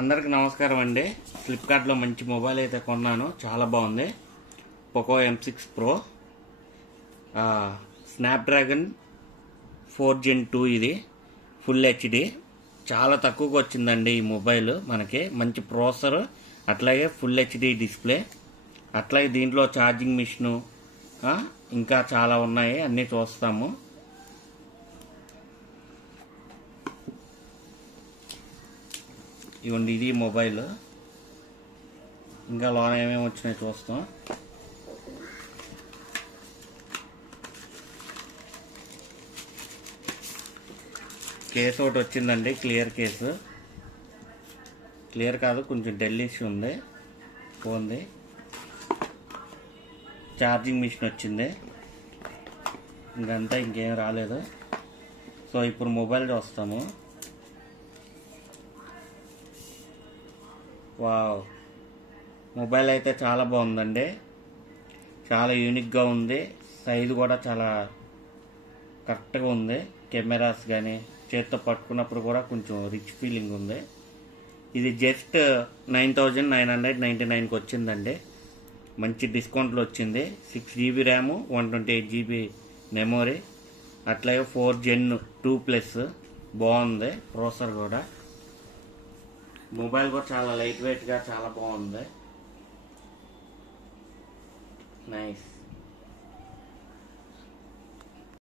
అందరికి నమస్కారం అండి. ఫ్లిప్కార్ట్లో మంచి మొబైల్ అయితే కొన్నాను, చాలా బాగుంది. Poco M6 Pro Snapdragon 4 Gen 2 ఇది ఫుల్ HD. చాలా తక్కువగా వచ్చిందండి ఈ మొబైల్. మనకి మంచి ప్రాసెసర్, అట్లాగే ఫుల్ HD డిస్ప్లే, అట్లాగే దీంట్లో ఛార్జింగ్ మిషను ఇంకా చాలా ఉన్నాయి, అన్నీ చూస్తాము. ఇవ్వండి, ఇది మొబైల్. ఇంకా లోన ఏమేమి వచ్చినాయి చూస్తాం. కేసు ఒకటి వచ్చిందండి, క్లియర్ కేసు. క్లియర్ కాదు, కొంచెం డెల్లిష్ ఉంది ఫోన్ది. ఛార్జింగ్ మిషన్ వచ్చింది, ఇంకంతా ఇంకేం రాలేదు. సో ఇప్పుడు మొబైల్ చూస్తాము. వావ్, మొబైల్ అయితే చాలా బాగుందండి, చాలా యూనిక్గా ఉంది. సైజు కూడా చాలా కరెక్ట్గా ఉంది. కెమెరాస్ కానీ చేతితో పట్టుకున్నప్పుడు కూడా కొంచెం రిచ్ ఫీలింగ్ ఉంది. ఇది జస్ట్ 9999కి వచ్చిందండి. మంచి డిస్కౌంట్లో వచ్చింది. 6GB ర్యామ్, 128GB మెమొరీ, అట్లాగే 4 Gen 2+. బాగుంది ప్రాసెసర్ కూడా. మొబైల్ కూడా చాలా లైట్ వెయిట్గా చాలా బాగుంది. నైస్.